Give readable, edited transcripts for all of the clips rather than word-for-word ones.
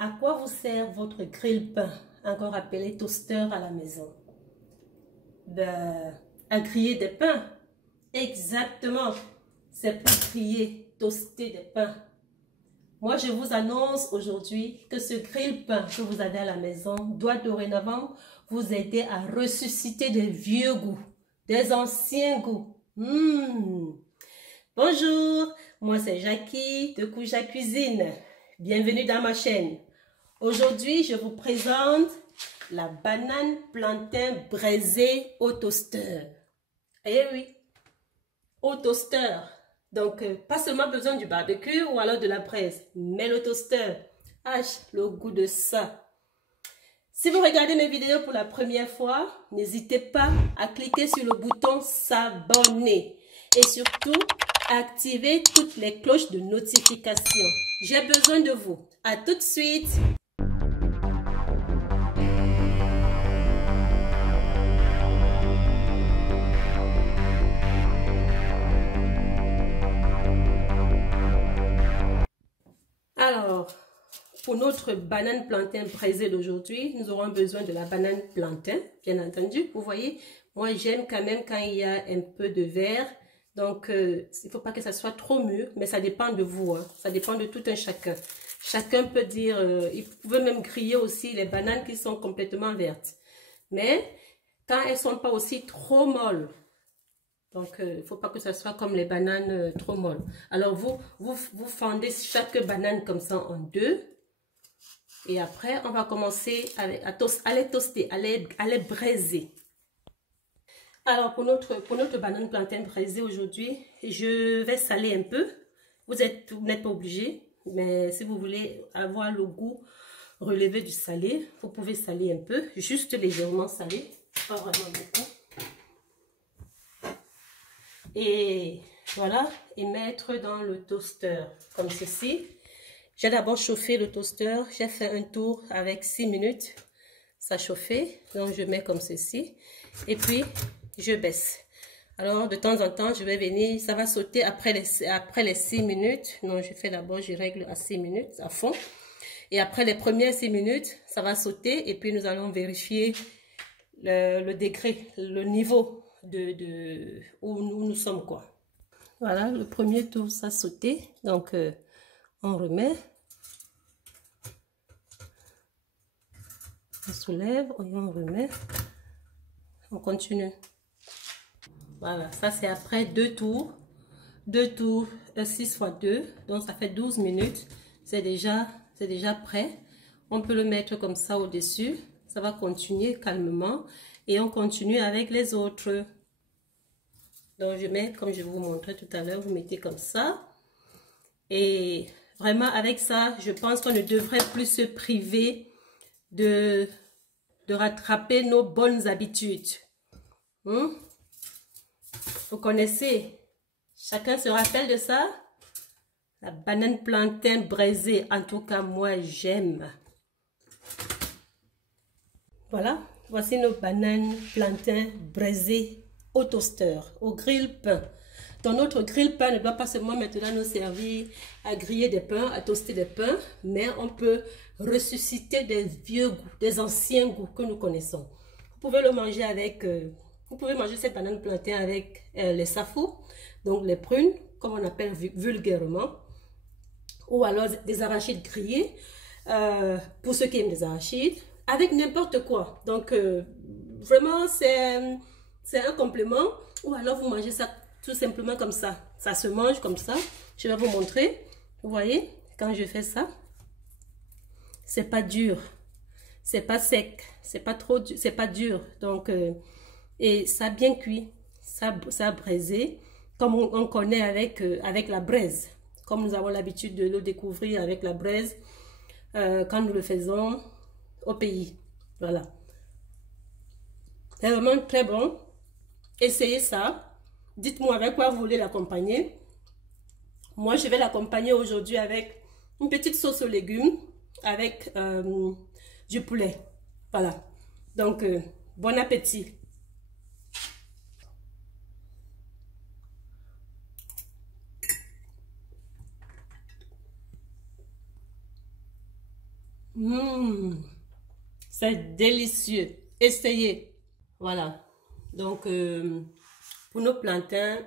À quoi vous sert votre grille-pain, encore appelé toaster à la maison? À griller des pains. Exactement. C'est pour griller, toaster des pains. Moi, je vous annonce aujourd'hui que ce grille-pain que vous avez à la maison doit dorénavant vous aider à ressusciter des vieux goûts, des anciens goûts. Bonjour, moi c'est Jackie de Kouja Cuisine. Bienvenue dans ma chaîne. Aujourd'hui, je vous présente la banane plantain braisée au toaster. Eh oui, au toaster. Donc, pas seulement besoin du barbecue ou alors de la braise, mais le toaster. Le goût de ça. Si vous regardez mes vidéos pour la première fois, n'hésitez pas à cliquer sur le bouton s'abonner. Et surtout, activez toutes les cloches de notification. J'ai besoin de vous. À tout de suite. Alors, pour notre banane plantain braisée d'aujourd'hui, nous aurons besoin de la banane plantain, bien entendu. Vous voyez, moi j'aime quand même quand il y a un peu de vert. Donc, il ne faut pas que ça soit trop mûr, mais ça dépend de vous. Hein. Ça dépend de tout un chacun. Chacun peut dire, il pouvait même griller aussi les bananes qui sont complètement vertes. Mais quand elles ne sont pas aussi trop molles, donc, il ne faut pas que ça soit comme les bananes trop molles. Alors, vous fendez chaque banane comme ça en deux. Et après, on va commencer à les toaster, à les braiser. Alors, pour notre banane plantain braisée aujourd'hui, je vais saler un peu. Vous n'êtes pas obligé, mais si vous voulez avoir le goût relevé du salé, vous pouvez saler un peu, juste légèrement salé, pas vraiment beaucoup. Et voilà, et mettre dans le toaster comme ceci. J'ai d'abord chauffé le toaster, j'ai fait un tour avec 6 minutes, ça chauffait, donc je mets comme ceci, et puis je baisse. Alors de temps en temps, je vais venir, ça va sauter après les 6 minutes, non je fais d'abord, je règle à 6 minutes à fond, et après les premières 6 minutes, ça va sauter, et puis nous allons vérifier le degré, le niveau où nous sommes quoi. Voilà, le premier tour ça a sauté, donc on remet, on soulève, on remet, on continue. Voilà, ça c'est après 2 tours, 6 fois 2, donc ça fait 12 minutes, c'est déjà prêt. On peut le mettre comme ça au-dessus, ça va continuer calmement et on continue avec les autres. Donc je mets, comme je vous montrais tout à l'heure, vous mettez comme ça. Et vraiment avec ça, je pense qu'on ne devrait plus se priver de rattraper nos bonnes habitudes. Vous connaissez, chacun se rappelle de ça? La banane plantain braisée, en tout cas moi j'aime. Voilà, voici nos bananes plantain braisées au toaster, au grille-pain. Donc notre grille-pain ne doit pas seulement maintenant nous servir à griller des pains, à toaster des pains, mais on peut ressusciter des vieux goûts, des anciens goûts que nous connaissons. Vous pouvez le manger avec, vous pouvez manger cette banane plantain avec les safou, donc les prunes, comme on appelle vulgairement, ou alors des arachides grillés, pour ceux qui aiment les arachides, avec n'importe quoi. Donc vraiment c'est un complément, ou alors vous mangez ça tout simplement comme ça. Ça se mange comme ça. Je vais vous montrer. Vous voyez, quand je fais ça, c'est pas dur, c'est pas sec, c'est pas trop, c'est pas dur. Donc, et ça a bien cuit, ça a braisé, comme on connaît avec la braise, comme nous avons l'habitude de le découvrir avec la braise quand nous le faisons au pays. Voilà. C'est vraiment très bon. Essayez ça. Dites-moi avec quoi vous voulez l'accompagner. Moi, je vais l'accompagner aujourd'hui avec une petite sauce aux légumes, avec du poulet. Voilà. Donc, bon appétit. C'est délicieux. Essayez. Voilà. Donc, pour nos plantains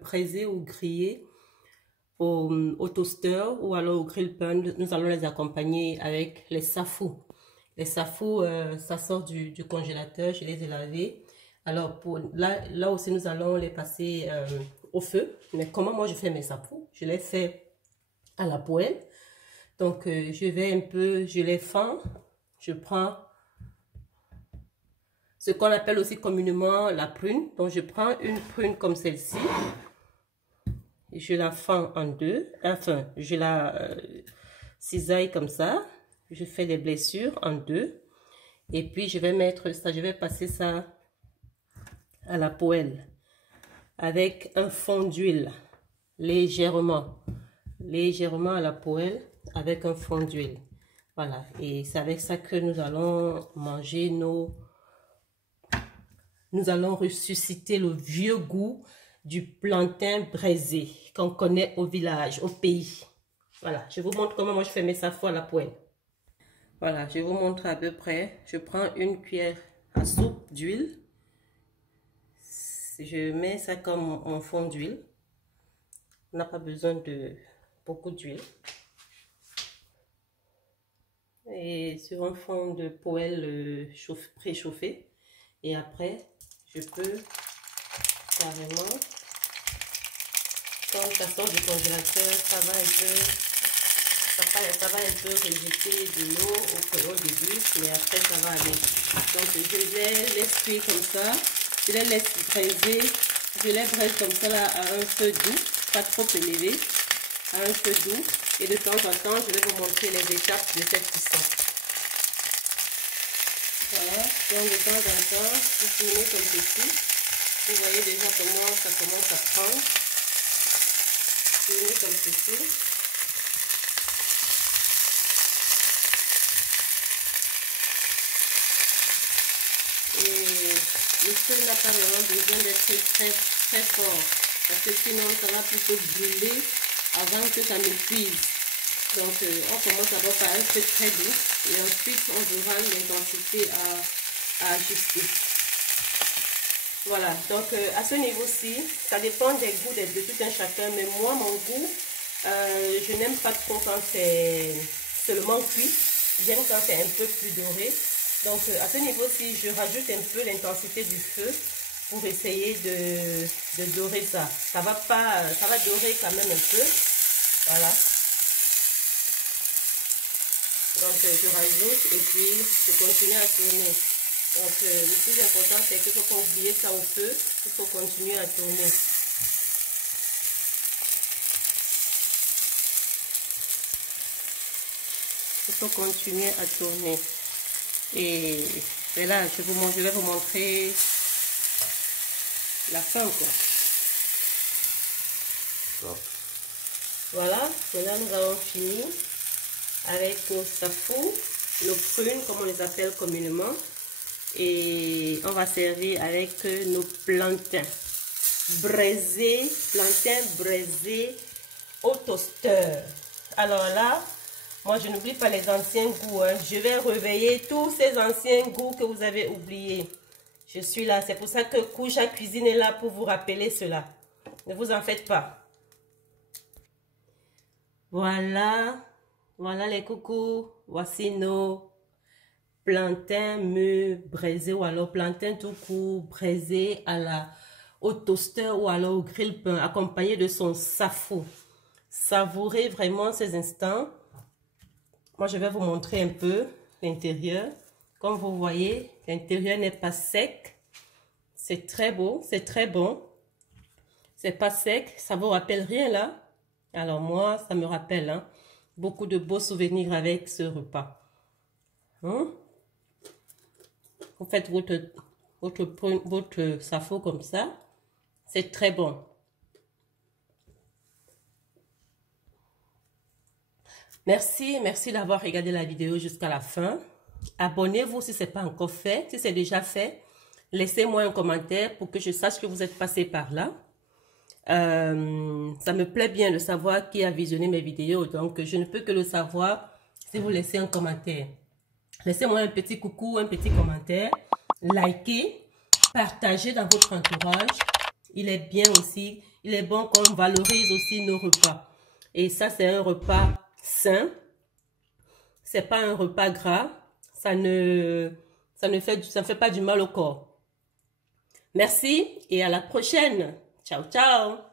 braisés ou grillés au toaster ou alors au grill-pain, nous allons les accompagner avec les safou. Les safou, ça sort du congélateur, je les ai lavés. Alors, là aussi, nous allons les passer au feu. Mais comment moi je fais mes safou? Je les fais à la poêle. Donc, je les fends. Je prends ce qu'on appelle aussi communément la prune. Donc, je prends une prune comme celle-ci. Je la fends en deux. Enfin, je la cisaille comme ça. Je fais des blessures en deux. Et puis, je vais passer ça à la poêle avec un fond d'huile. Légèrement à la poêle avec un fond d'huile. Voilà. Et c'est avec ça que nous allons manger Nous allons ressusciter le vieux goût du plantain braisé qu'on connaît au village, au pays. Voilà, je vous montre comment moi je fais mes safou à la poêle. Voilà, je vous montre à peu près. Je prends une cuillère à soupe d'huile. Je mets ça comme en fond d'huile. On n'a pas besoin de beaucoup d'huile. Et sur un fond de poêle préchauffé. Et après, je peux carrément, quand ça sort du congélateur, ça va un peu rejeter de l'eau au début, mais après ça va aller. Donc je les laisse cuire comme ça, je les laisse braiser, je les braise comme ça là à un feu doux, pas trop élevé, à un feu doux. Et de temps en temps, je vais vous montrer les étapes de cette cuisson. Voilà, donc de temps en temps, vous tournez comme ceci. Vous voyez déjà comment ça commence à prendre. Tournez comme ceci. Et le feu n'a pas vraiment besoin d'être très fort. Parce que sinon, ça va plutôt brûler avant que ça ne cuise. Donc, on commence d'abord par un feu très doux. Et ensuite, on verra l'intensité à ajuster. Voilà, donc à ce niveau-ci, ça dépend des goûts de tout un chacun. Mais moi, mon goût, je n'aime pas trop quand c'est seulement cuit. J'aime quand c'est un peu plus doré. Donc à ce niveau-ci, je rajoute un peu l'intensité du feu pour essayer de dorer ça. Ça va dorer quand même un peu. Voilà. Donc je rajoute et puis je continue à tourner. Donc le plus important, c'est qu'il faut pas oublier ça au feu. Il faut continuer à tourner. Il faut continuer à tourner. Et là, je vais vous montrer la fin, quoi. Bon. Voilà, là nous avons fini avec nos safou, nos prunes, comme on les appelle communément. Et on va servir avec nos plantains braisés, au toaster. Alors là, moi je n'oublie pas les anciens goûts, hein. Je vais réveiller tous ces anciens goûts que vous avez oubliés. Je suis là, c'est pour ça que Koucha Cuisine est là pour vous rappeler cela. Ne vous en faites pas. Voilà, voilà les coucous, voici nos plantain mûr braisé ou alors plantain tout court braisé au toaster ou alors au grill-pain accompagné de son safou. Savourez vraiment ces instants. Moi, je vais vous montrer un peu l'intérieur. Comme vous voyez, l'intérieur n'est pas sec. C'est très beau, c'est très bon. C'est pas sec, ça vous rappelle rien là? Alors moi, ça me rappelle hein, beaucoup de beaux souvenirs avec ce repas. Hein? Vous faites votre safou comme ça. C'est très bon. Merci d'avoir regardé la vidéo jusqu'à la fin. Abonnez-vous si ce n'est pas encore fait. Si c'est déjà fait, laissez-moi un commentaire pour que je sache que vous êtes passé par là. Ça me plaît bien de savoir qui a visionné mes vidéos. Donc, je ne peux que le savoir si vous laissez un commentaire. Laissez-moi un petit coucou, un petit commentaire. Likez, partagez dans votre entourage. Il est bien aussi. Il est bon qu'on valorise aussi nos repas. Et ça, c'est un repas sain. C'est pas un repas gras. Ça ne fait pas du mal au corps. Merci et à la prochaine. Ciao, ciao.